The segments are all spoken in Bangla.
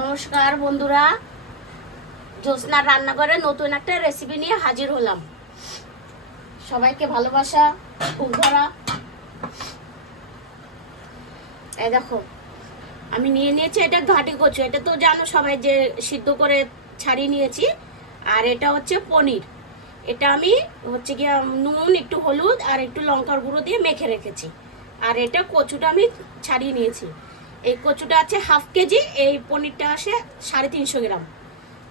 নমস্কার বন্ধুরা, জ্যোৎস্নার রান্নাঘরে নতুন একটা রেসিপি নিয়ে হাজির হলাম। সবাইকে ভালোবাসা বুক ভরা। এই দেখো, আমি নিয়ে নিয়েছি এটা ঘাটি কচু। এটা তো জানো সবাই যে সিদ্ধ করে ছাড়িয়ে নিয়েছি। আর এটা হচ্ছে পনির। এটা আমি হচ্ছে গিয়ে নুন, একটু হলুদ আর একটু লঙ্কার গুঁড়ো দিয়ে মেখে রেখেছি। আর এটা কচুটা আমি ছাড়িয়ে নিয়েছি। এই কচুটা আছে হাফ কেজি, এই পনিরটা আসে 350 গ্রাম।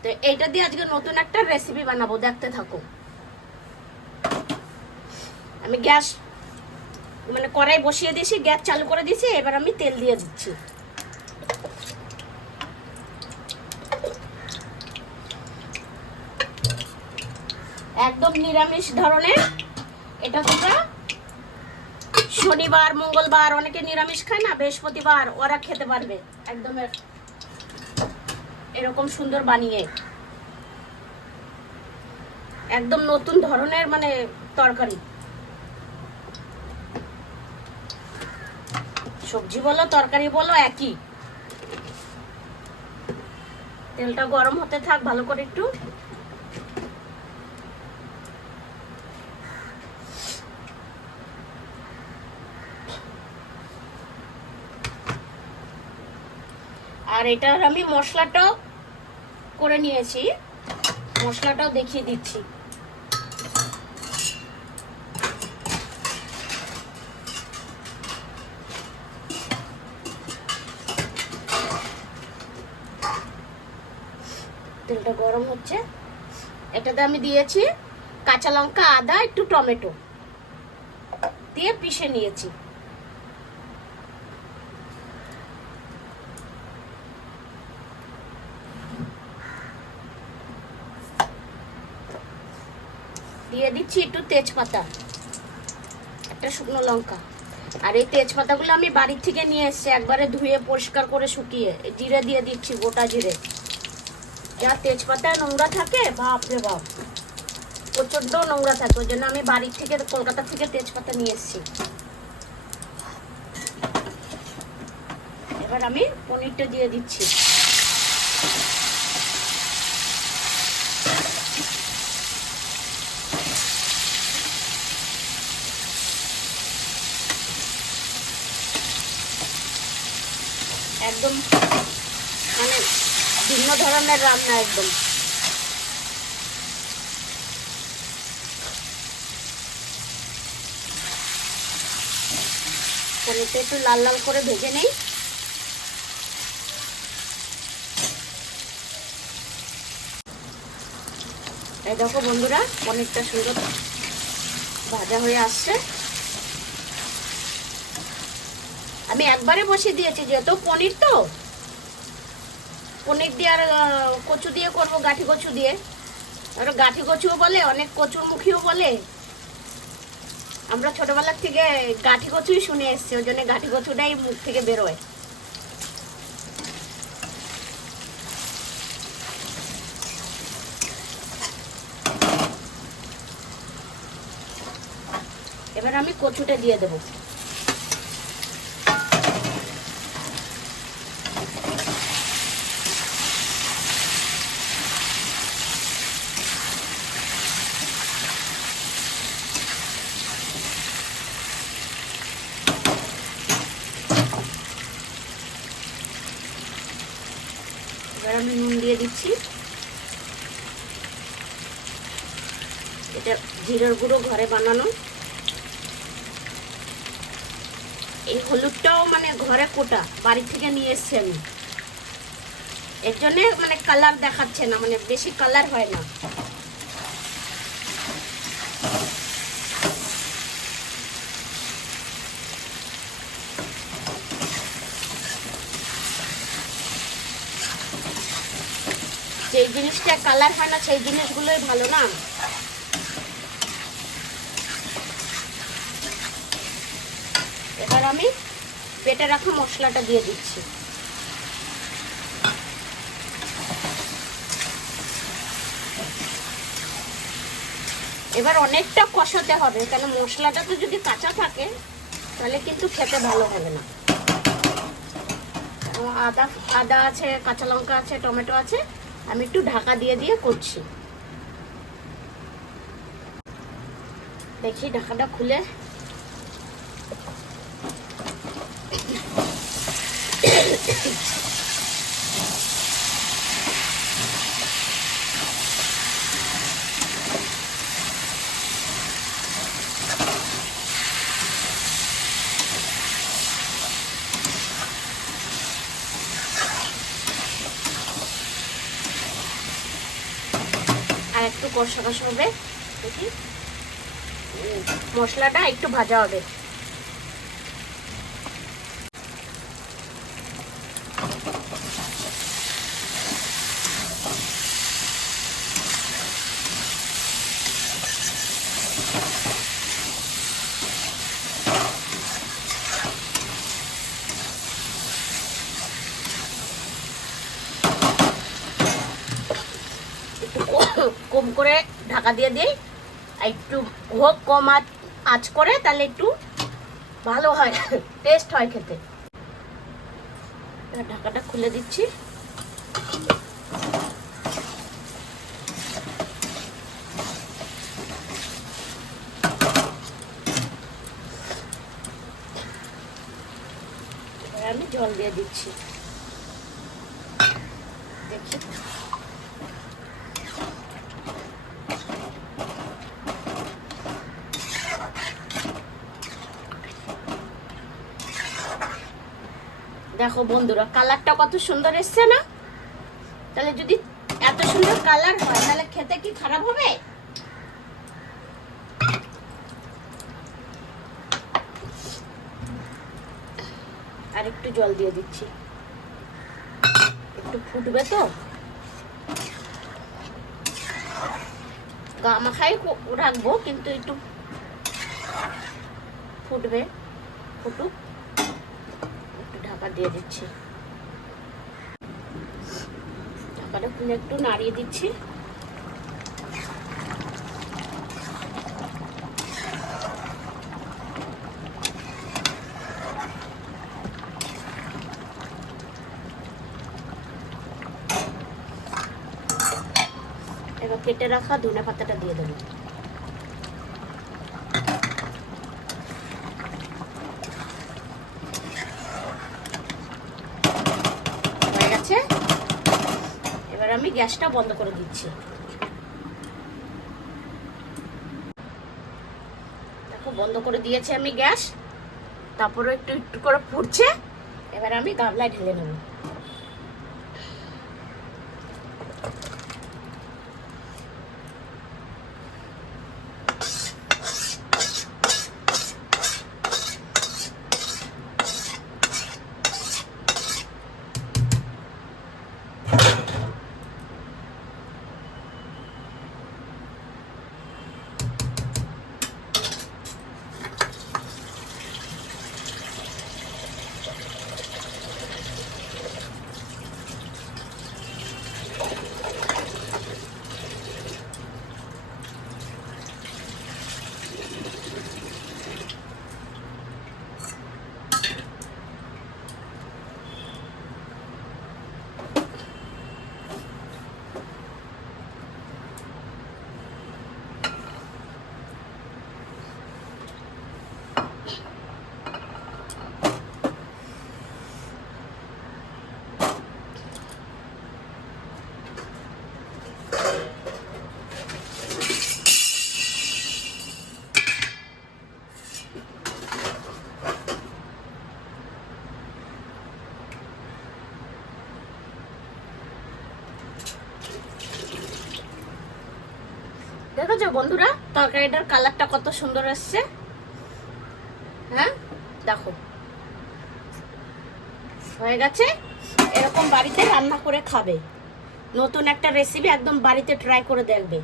তো এইটা দিয়ে আজকে নতুন একটা রেসিপি বানাবো, দেখতে থাকো। আমি গ্যাস কড়াই বসিয়ে দিয়েছি, গ্যাস চালু করে দিয়েছি। এবার আমি তেল দিয়ে দিচ্ছি। একদম নিরামিষ ধরনের এটা। তোমরা শনিবার, মঙ্গলবার অনেকে নিরামিষ খায় না, বৃহস্পতিবার ওরা খেতে পারবে একদম এরকম সুন্দর বানিয়ে। একদম নতুন ধরনের তরকারি, সবজি বলো তরকারি বলো একই। তেলটা গরম হতে থাক ভালো করে একটু। আর এটার আমি মশলাটাও করে নিয়েছি, মশলাটাও দেখিয়ে দিচ্ছি। তেলটা গরম হচ্ছে। এটাতে আমি দিয়েছি কাঁচা লঙ্কা, আদা, একটু টমেটো দিয়ে পিষে নিয়েছি। দিয়ে দিচ্ছি একটু তেজপাতা, একটা শুকনো লঙ্কা। আর এই তেজপাতাগুলো আমি বাড়ির থেকে নিয়ে এসেছি, একবারে ধুয়ে পরিষ্কার করে শুকিয়ে। জিরে দিয়ে দিচ্ছি, গোটা জিরে। যা তেজপাতা নোংরা থাকে, বাপরে বাপ, প্রচন্ড নোংরা থাকে। ওই জন্য আমি বাড়ির থেকে, কলকাতা থেকে তেজপাতা নিয়ে এসেছি। এবার আমি পনিরটা দিয়ে দিচ্ছি। একদম ভিন্ন ধরনের রান্না একদম। পনিরটা একটু লাল লাল করে ভেজে নেই। এই দেখো বন্ধুরা, পনিরটা সুন্দর ভাজা হয়ে আসছে। আমি একবারে বসিয়ে দিয়েছি, যেহেতু পনির তো, পনির দিয়ে আর কচু দিয়ে করবো, গাঠি কচু দিয়ে। আর গাঠি কচুও বলে, অনেক কচুর মুখিও বলে। আমরা ছোটবেলার থেকে গাঠি কচুই শুনে এসছি, ওই জন্য গাঠি কচুটাই মুখ থেকে বেরোয়। এবার আমি কচুটা দিয়ে দেবো। এবার আমি নুন দিয়ে দিচ্ছি। এটা জিরের গুঁড়ো ঘরে বানানো। এই হলুদটাও ঘরে কোটা, বাড়ি থেকে নিয়ে এসছি আমি। এর জন্যে কালার দেখাচ্ছে না, বেশি কালার হয় না। যেই জিনিসটা কালার হয় না সেই জিনিসগুলোই ভালো না। এবার আমি বেটে রাখা মশলাটা দিয়ে দিচ্ছি। এবার অনেকটা কষাতে হবে, কেন মশলাটা তো যদি কাঁচা থাকে তাহলে কিন্তু খেতে ভালো হবে না। আদা আদা আছে, কাঁচা লঙ্কা আছে, টমেটো আছে, আমি একটু ঢাকা দিয়ে দিয়ে করছি। দেখি ঢাকাটা খুলে, আর একটু কষা কষা হবে। দেখি মশলাটা একটু ভাজা হবে। কম করে ঢাকা দিয়ে দিই, একটু হোক কম আঁচ করে, তাহলে একটু ভালো হয়, টেস্ট হয় খেতে। ঢাকাটা খুলে দিচ্ছি। আমি জল দিয়ে দিচ্ছি। দেখি দেখো বন্ধুরা, কালারটা কত সুন্দর এসছে না? তাহলে যদি এত সুন্দর কালার হয়, তাহলে খেতে কি খারাপ হবে? আর একটু জল দিয়ে দিচ্ছি, একটু ফুটবে তো। গা মাখাই রাখবো, কিন্তু একটু ফুটবে, ফুটুক। একটু ঢাকা দিয়ে দিচ্ছি, ঢাকাটা খুলে একটু নাড়িয়ে দিচ্ছি। এবার কেটে রাখা ধনে পাতাটা দিয়ে দেবো। হয়ে গেছে, এবার আমি গ্যাসটা বন্ধ করে দিচ্ছি। দেখো বন্ধ করে দিয়েছি আমি গ্যাস, তারপরে একটু একটু করে ফুটছে। এবার আমি গামলায় ঢেলে নেব। দেখেছো বন্ধুরা, তরকারিটার কালারটা কত সুন্দর আসছে। হ্যাঁ দেখো, হয়ে গেছে। এরকম বাড়িতে রান্না করে খাবে, নতুন একটা রেসিপি, একদম বাড়িতে ট্রাই করে দেখবে।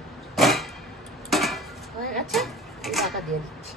হয়ে গেছে, ঢাকা দিয়ে দিচ্ছি।